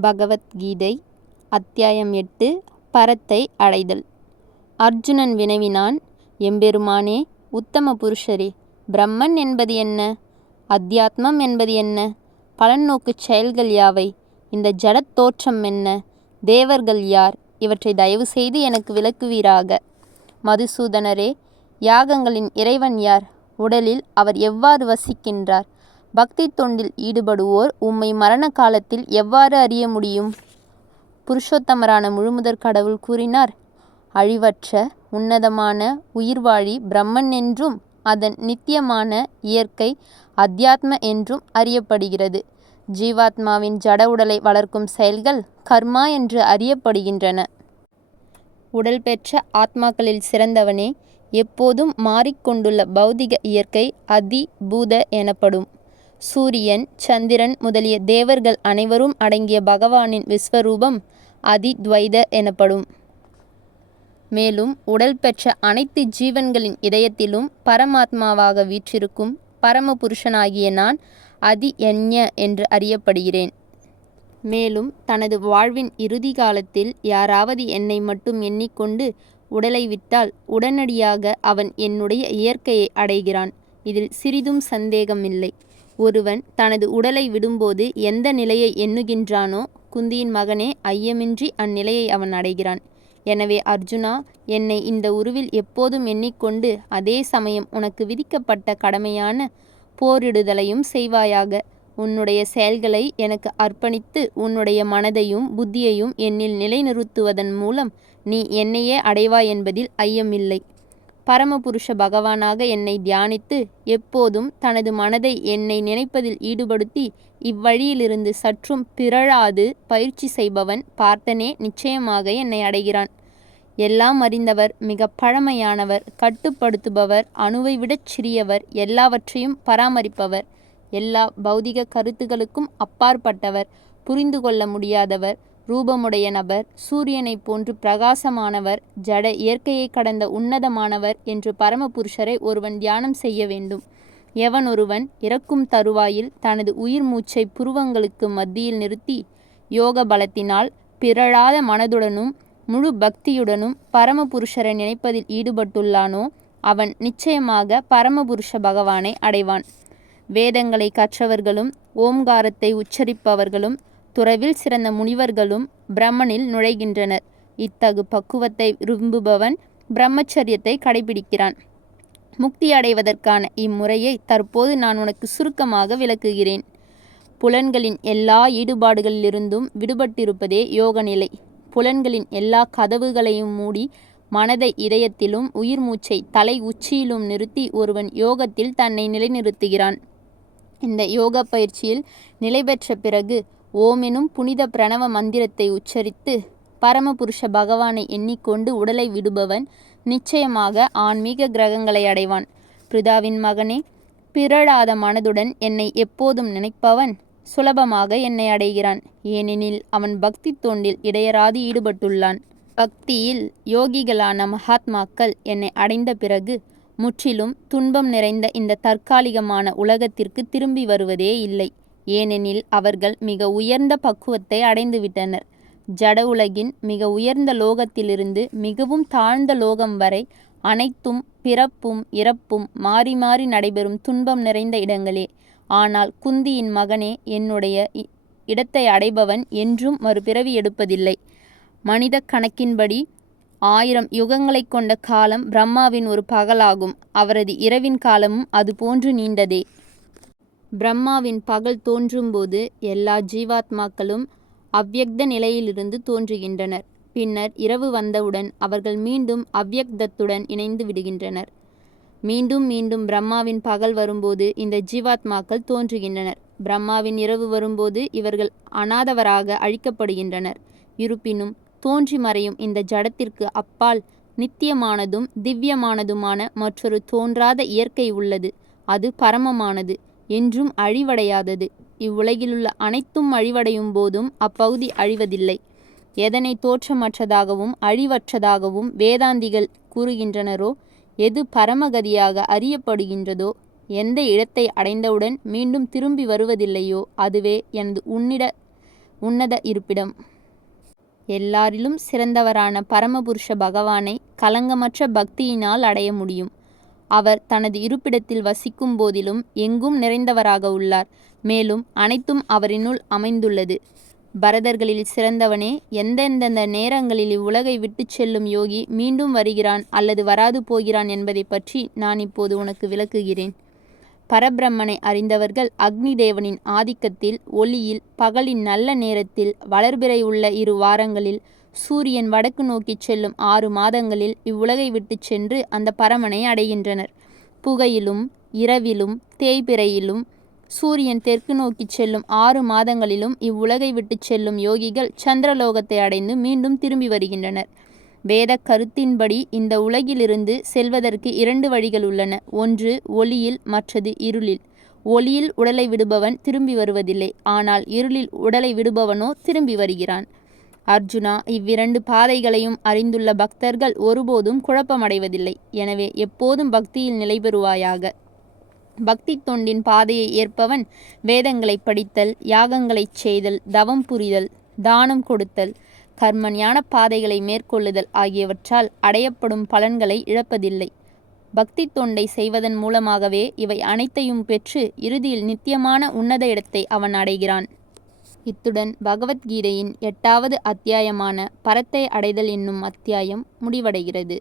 பகவத்கீதை அத்தியாயம் எட்டு பரத்தை அடைதல். அர்ஜுனன் வினவினான் எம்பெருமானே உத்தம புருஷரே பிரம்மன் என்பது என்ன? அத்தியாத்மம் என்பது என்ன? பலநோக்கு செயல்கள் யாவை? இந்த ஜடத் தோற்றம் என்ன? தேவர்கள் யார்? இவற்றை தயவு செய்து எனக்கு விளக்குவீராக. மதுசூதனரே யாகங்களின் இறைவன் யார்? உடலில் அவர் எவ்வாறு வசிக்கின்றார்? பக்தி தொண்டில் ஈடுபடுவோர் உம்மை மரண காலத்தில் எவ்வாறு அறிய முடியும்? புருஷோத்தமரான முழுமுதற் கடவுள் கூறினார் அழிவற்ற உன்னதமான உயிர்வாழி பிரம்மன் என்றும் அதன் நித்தியமான இயற்கை அத்தியாத்ம என்றும் அறியப்படுகிறது. ஜீவாத்மாவின் ஜட உடலை வளர்க்கும் செயல்கள் கர்மா என்று அறியப்படுகின்றன. உடல் பெற்ற ஆத்மாக்களில் சிறந்தவனே எப்போதும் மாறிக்கொண்டுள்ள பௌதிக இயற்கை அதி பூத எனப்படும். சூரியன் சந்திரன் முதலிய தேவர்கள் அனைவரும் அடங்கிய பகவானின் விஸ்வரூபம் அதித்வைத எனப்படும். மேலும் உடல் பெற்ற அனைத்து ஜீவன்களின் இதயத்திலும் பரமாத்மாவாக வீற்றிருக்கும் பரமபுருஷனாகிய நான் அதி என்ய என்று அறியப்படுகிறேன். மேலும் தனது வாழ்வின் இறுதி காலத்தில் யாராவது என்னை மட்டும் எண்ணிக்கொண்டு உடலை விட்டால் உடனடியாக அவன் என்னுடைய இயற்கையை அடைகிறான். இதில் சிறிதும் சந்தேகமில்லை. ஒருவன் தனது உடலை விடும்போது எந்த நிலையை எண்ணுகின்றானோ குந்தியின் மகனே ஐயமின்றி அந்நிலையை அவன் அடைகிறான். எனவே அர்ஜுனா என்னை இந்த உருவில் எப்போதும் எண்ணிக்கொண்டு அதே சமயம் உனக்கு விதிக்கப்பட்ட கடமையான போரிடுதலையும் செய்வாயாக. உன்னுடைய செயல்களை எனக்கு அர்ப்பணித்து உன்னுடைய மனதையும் புத்தியையும் என்னில் நிலைநிறுத்துவதன் மூலம் நீ என்னையே அடைவாய் என்பதில் ஐயமில்லை. பரமபுருஷ பகவானாக என்னை தியானித்து எப்போதும் தனது மனதை என்னை நினைப்பதில் ஈடுபடுத்தி இவ்வழியிலிருந்து சற்றும் பிறழாது பயிற்சி செய்பவன் பார்த்தனே நிச்சயமாக என்னை அடைகிறான். எல்லாம் அறிந்தவர் மிக பழமையானவர் கட்டுப்படுத்துபவர் அணுவை விடச் சிறியவர் எல்லாவற்றையும் பராமரிப்பவர் எல்லா பௌதிக கருத்துகளுக்கும் அப்பாற்பட்டவர் புரிந்து கொள்ள முடியாதவர் ரூபமுடைய நபர் சூரியனைப் போன்று பிரகாசமானவர் ஜட இயற்கையை கடந்த உன்னதமானவர் என்று பரமபுருஷரை ஒருவன் தியானம் செய்ய வேண்டும். எவன் ஒருவன் இறக்கும் தருவாயில் தனது உயிர் மூச்சை புருவங்களுக்கு மத்தியில் நிறுத்தி யோக பலத்தினால் பிறழாத மனதுடனும் முழு பக்தியுடனும் பரமபுருஷரை நினைப்பதில் ஈடுபட்டுள்ளானோ அவன் நிச்சயமாக பரமபுருஷ பகவானை அடைவான். வேதங்களை கற்றவர்களும் ஓம்காரத்தை உச்சரிப்பவர்களும் துறவில் சிறந்த முனிவர்களும் பிரம்மனில் நுழைகின்றனர். இத்தகு பக்குவத்தை விரும்புபவன் பிரம்மச்சரியத்தை கடைபிடிக்கிறான். முக்தி அடைவதற்கான இம்முறையை தற்போது நான் உனக்கு சுருக்கமாக விளக்குகிறேன். புலன்களின் எல்லா ஈடுபாடுகளிலிருந்தும் விடுபட்டிருப்பதே யோக நிலை புலன்களின் எல்லா கதவுகளையும் மூடி மனதை இதயத்திலும் உயிர் மூச்சை தலை உச்சியிலும் நிறுத்தி ஒருவன் யோகத்தில் தன்னை நிலைநிறுத்துகிறான். இந்த யோக பயிற்சியில் நிலை பெற்ற பிறகு ஓமெனும் புனித பிரணவ மந்திரத்தை உச்சரித்து பரமபுருஷ பகவானை எண்ணிக்கொண்டு உடலை விடுபவன் நிச்சயமாக ஆன்மீக கிரகங்களை அடைவான். பிருதாவின் மகனே பிறழாத மனதுடன் என்னை எப்போதும் நினைப்பவன் சுலபமாக என்னை அடைகிறான். ஏனெனில் அவன் பக்தி தொண்டில் இடையராது ஈடுபட்டுள்ளான். பக்தியில் யோகிகளான மகாத்மாக்கள் என்னை அடைந்த பிறகு முற்றிலும் துன்பம் நிறைந்த இந்த தற்காலிகமான உலகத்திற்கு திரும்பி வருவதே இல்லை. ஏனெனில் அவர்கள் மிக உயர்ந்த பக்குவத்தை அடைந்துவிட்டனர். ஜட உலகின் மிக உயர்ந்த லோகத்திலிருந்து மிகவும் தாழ்ந்த லோகம் வரை அனைத்தும் பிறப்பும் இறப்பும் மாறி மாறி நடைபெறும் துன்பம் நிறைந்த இடங்களே. ஆனால் குந்தியின் மகனே என்னுடைய இடத்தை அடைபவன் என்றும் மறுபிறவி எடுப்பதில்லை. மனித கணக்கின்படி ஆயிரம் யுகங்களை கொண்ட காலம் பிரம்மாவின் ஒரு பகலாகும். அவரது இரவின் காலமும் அதுபோன்று நீண்டதே. பிரம்மாவின் பகல் தோன்றும்போது எல்லா ஜீவாத்மாக்களும் அவ்யக்த நிலையிலிருந்து தோன்றுகின்றனர். பின்னர் இரவு வந்தவுடன் அவர்கள் மீண்டும் அவ்யக்தத்துடன் இணைந்து விடுகின்றனர். மீண்டும் மீண்டும் பிரம்மாவின் பகல் வரும்போது இந்த ஜீவாத்மாக்கள் தோன்றுகின்றனர். பிரம்மாவின் இரவு வரும்போது இவர்கள் அனாதவராக அழிக்கப்படுகின்றனர். இருப்பினும் தோன்றி மறையும் இந்த ஜடத்திற்கு அப்பால் நித்தியமானதும் திவ்யமானதுமான மற்றொரு தோன்றாத இயற்கை உள்ளது. அது பரமமானது. என்றும் அழிவடையாதது. இவ்வுலகிலுள்ள அனைத்தும் அழிவடையும் போதும் அப்பகுதி அழிவதில்லை. எதனை தோற்றமற்றதாகவும் அழிவற்றதாகவும் வேதாந்திகள் கூறுகின்றனரோ எது பரமகதியாக அறியப்படுகின்றதோ எந்த இடத்தை அடைந்தவுடன் மீண்டும் திரும்பி வருவதில்லையோ அதுவே எனது உன்னிட உன்னத இருப்பிடம். எல்லாரிலும் சிறந்தவரான பரமபுருஷ பகவானை கலங்கமற்ற பக்தியினால் அடைய முடியும். அவர் தனது இருப்பிடத்தில் வசிக்கும் போதிலும் எங்கும் நிறைந்தவராக உள்ளார். மேலும் அனைத்தும் அவரினுள் அமைந்துள்ளது. பரதர்களில் சிறந்தவனே எந்தெந்தெந்த நேரங்களில் இவ்வுலகை விட்டுச் செல்லும் யோகி மீண்டும் வருகிறான் அல்லது வராது போகிறான் என்பதை பற்றி நான் இப்போது உனக்கு விளக்குகிறேன். பரபிரம்மனை அறிந்தவர்கள் அக்னி தேவனின் ஆதிக்கத்தில் ஒளியில் பகலின் நல்ல நேரத்தில் வளர்பிறை உள்ள இரு வாரங்களில் சூரியன் வடக்கு நோக்கிச் செல்லும் ஆறு மாதங்களில் இவ்வுலகை விட்டுச் சென்று அந்த பரமனை அடைகின்றனர். புகையிலும் இரவிலும் தேய்பிறையிலும் சூரியன் தெற்கு நோக்கிச் செல்லும் ஆறு மாதங்களிலும் இவ்வுலகை விட்டுச் செல்லும் யோகிகள் சந்திரலோகத்தை அடைந்து மீண்டும் திரும்பி வருகின்றனர். வேத கருத்தின்படி இந்த உலகிலிருந்து செல்வதற்கு இரண்டு வழிகள் உள்ளன. ஒன்று ஒளியில் மற்றது இருளில். ஒளியில் உடலை விடுபவன் திரும்பி வருவதில்லை. ஆனால் இருளில் உடலை விடுபவனோ திரும்பி வருகிறான். அர்ஜுனா இவ்விரண்டு பாதைகளையும் அறிந்துள்ள பக்தர்கள் ஒருபோதும் குழப்பமடைவதில்லை. எனவே எப்போதும் பக்தியில் நிலை பெறுவாயாக. பக்தி தொண்டின் பாதையை ஏற்பவன் வேதங்களை படித்தல் யாகங்களைச் செய்தல் தவம் புரிதல் தானம் கொடுத்தல் கர்மஞான பாதைகளை மேற்கொள்ளுதல் ஆகியவற்றால் அடையப்படும் பலன்களை இழப்பதில்லை. பக்தி தொண்டை செய்வதன் மூலமாகவே இவை அனைத்தையும் பெற்று இறுதியில் நித்தியமான உன்னத இடத்தை அவன் அடைகிறான். இத்துடன் பகவத்கீதையின் எட்டாவது அத்தியாயமான பரத்தை அடைதல் என்னும் அத்தியாயம் முடிவடைகிறது.